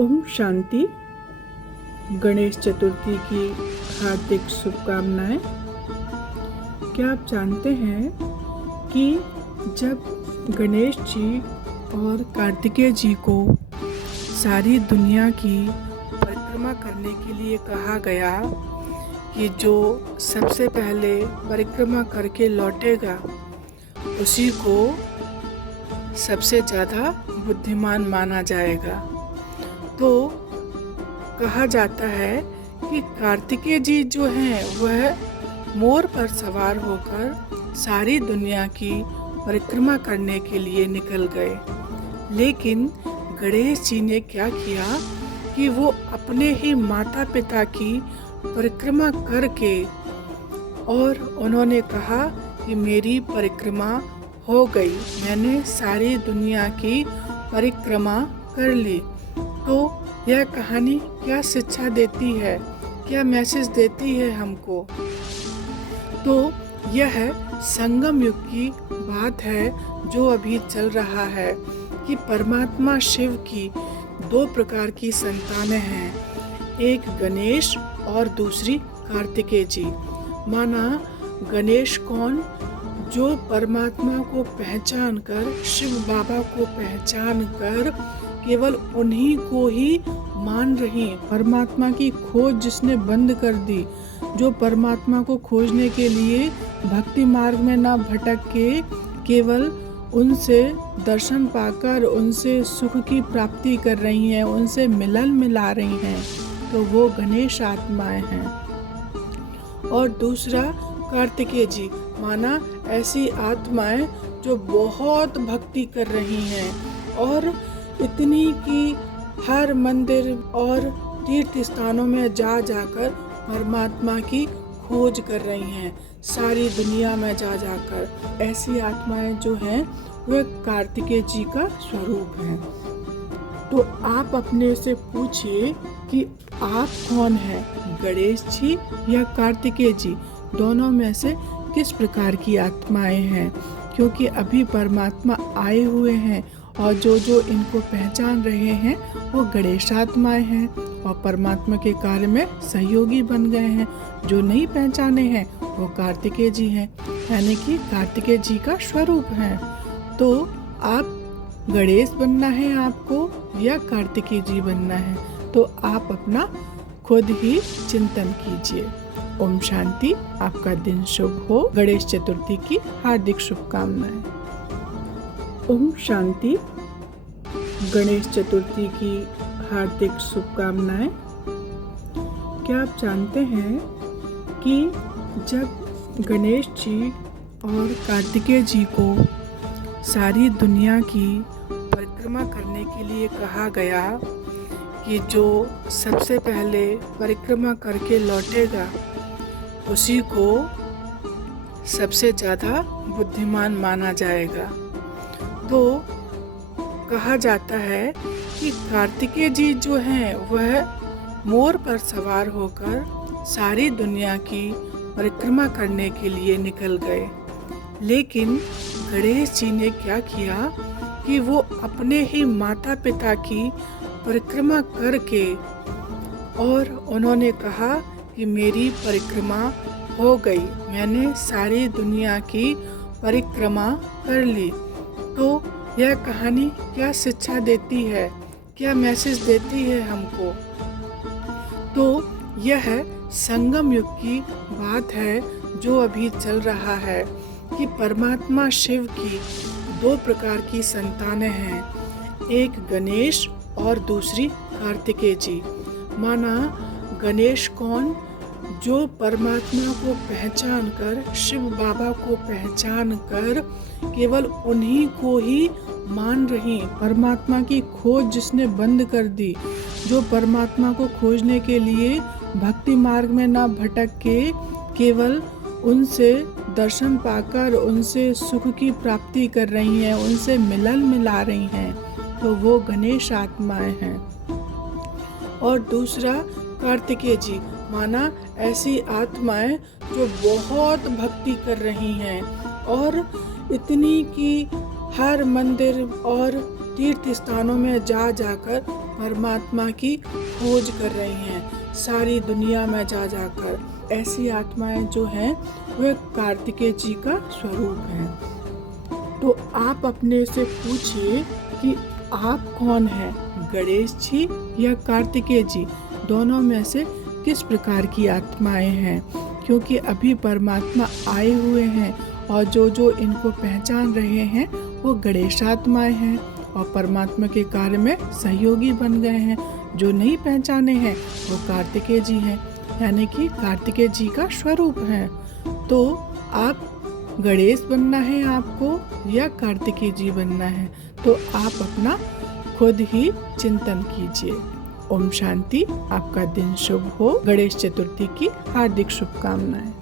ओम शांति। गणेश चतुर्थी की हार्दिक शुभकामनाएं। क्या आप जानते हैं कि जब गणेश जी और कार्तिकेय जी को सारी दुनिया की परिक्रमा करने के लिए कहा गया कि जो सबसे पहले परिक्रमा करके लौटेगा उसी को सबसे ज़्यादा बुद्धिमान माना जाएगा, तो कहा जाता है कि कार्तिकेय जी जो हैं वह मोर पर सवार होकर सारी दुनिया की परिक्रमा करने के लिए निकल गए। लेकिन गणेश जी ने क्या किया कि वो अपने ही माता पिता की परिक्रमा करके और उन्होंने कहा कि मेरी परिक्रमा हो गई, मैंने सारी दुनिया की परिक्रमा कर ली। तो यह कहानी क्या शिक्षा देती है, क्या मैसेज देती है हमको? तो यह संगम युग की बात है जो अभी चल रहा है कि परमात्मा शिव की दो प्रकार की संतानें हैं, एक गणेश और दूसरी कार्तिकेय जी। माना गणेश कौन? जो परमात्मा को पहचान कर, शिव बाबा को पहचान कर केवल उन्हीं को ही मान रही, परमात्मा की खोज जिसने बंद कर दी, जो परमात्मा को खोजने के लिए भक्ति मार्ग में ना भटक के केवल उनसे दर्शन पाकर उनसे सुख की प्राप्ति कर रही हैं, उनसे मिलन मिला रही हैं, तो वो गणेश आत्माएं हैं। और दूसरा कार्तिकेय जी, माना ऐसी आत्माएं जो बहुत भक्ति कर रही हैं और इतनी कि हर मंदिर और तीर्थ स्थानों में जा जाकर परमात्मा की खोज कर रही हैं, सारी दुनिया में जा जाकर। ऐसी आत्माएं जो हैं वे कार्तिकेय जी का स्वरूप हैं। तो आप अपने से पूछिए कि आप कौन हैं, गणेश जी या कार्तिकेय जी? दोनों में से किस प्रकार की आत्माएं हैं? क्योंकि अभी परमात्मा आए हुए हैं और जो जो इनको पहचान रहे हैं वो गणेश आत्माएं हैं और परमात्मा के कार्य में सहयोगी बन गए हैं। जो नहीं पहचाने हैं वो कार्तिकेय जी हैं, यानी कि कार्तिकेय जी का स्वरूप है। तो आप गणेश बनना है आपको या कार्तिकेय जी बनना है, तो आप अपना खुद ही चिंतन कीजिए। ओम शांति। आपका दिन शुभ हो। गणेश चतुर्थी की हार्दिक शुभकामनाएं। ओम शांति। गणेश चतुर्थी की हार्दिक शुभकामनाएं। क्या आप जानते हैं कि जब गणेश जी और कार्तिकेय जी को सारी दुनिया की परिक्रमा करने के लिए कहा गया कि जो सबसे पहले परिक्रमा करके लौटेगा उसी को सबसे ज़्यादा बुद्धिमान माना जाएगा, तो कहा जाता है कि कार्तिकेय जी जो हैं वह मोर पर सवार होकर सारी दुनिया की परिक्रमा करने के लिए निकल गए। लेकिन गणेश जी ने क्या किया कि वो अपने ही माता पिता की परिक्रमा करके और उन्होंने कहा कि मेरी परिक्रमा हो गई, मैंने सारी दुनिया की परिक्रमा कर ली। तो यह कहानी क्या शिक्षा देती है, क्या मैसेज देती है हमको? तो यह संगम युग की बात है जो अभी चल रहा है कि परमात्मा शिव की दो प्रकार की संतानें हैं, एक गणेश और दूसरी कार्तिकेय जी। माना गणेश कौन? जो परमात्मा को पहचान कर, शिव बाबा को पहचान कर केवल उन्हीं को ही मान रही, परमात्मा की खोज जिसने बंद कर दी, जो परमात्मा को खोजने के लिए भक्ति मार्ग में ना भटक के केवल उनसे दर्शन पाकर उनसे सुख की प्राप्ति कर रही हैं, उनसे मिलन मिला रही हैं, तो वो गणेश आत्माएं हैं। और दूसरा कार्तिकेय जी, माना ऐसी आत्माएं जो बहुत भक्ति कर रही हैं और इतनी कि हर मंदिर और तीर्थ स्थानों में जा जाकर परमात्मा की खोज कर रही हैं, सारी दुनिया में जा जाकर। ऐसी आत्माएं जो हैं वे कार्तिकेय जी का स्वरूप हैं। तो आप अपने से पूछिए कि आप कौन हैं, गणेश जी या कार्तिकेय जी? दोनों में से किस प्रकार की आत्माएं हैं? क्योंकि अभी परमात्मा आए हुए हैं और जो इनको पहचान रहे हैं वो गणेश आत्माएं हैं और परमात्मा के कार्य में सहयोगी बन गए हैं। जो नहीं पहचाने हैं वो कार्तिकेय जी हैं, यानी कि कार्तिकेय जी का स्वरूप है। तो आप गणेश बनना है आपको या कार्तिकेय जी बनना है, तो आप अपना खुद ही चिंतन कीजिए। ओम शांति। आपका दिन शुभ हो। गणेश चतुर्थी की हार्दिक शुभकामनाएं।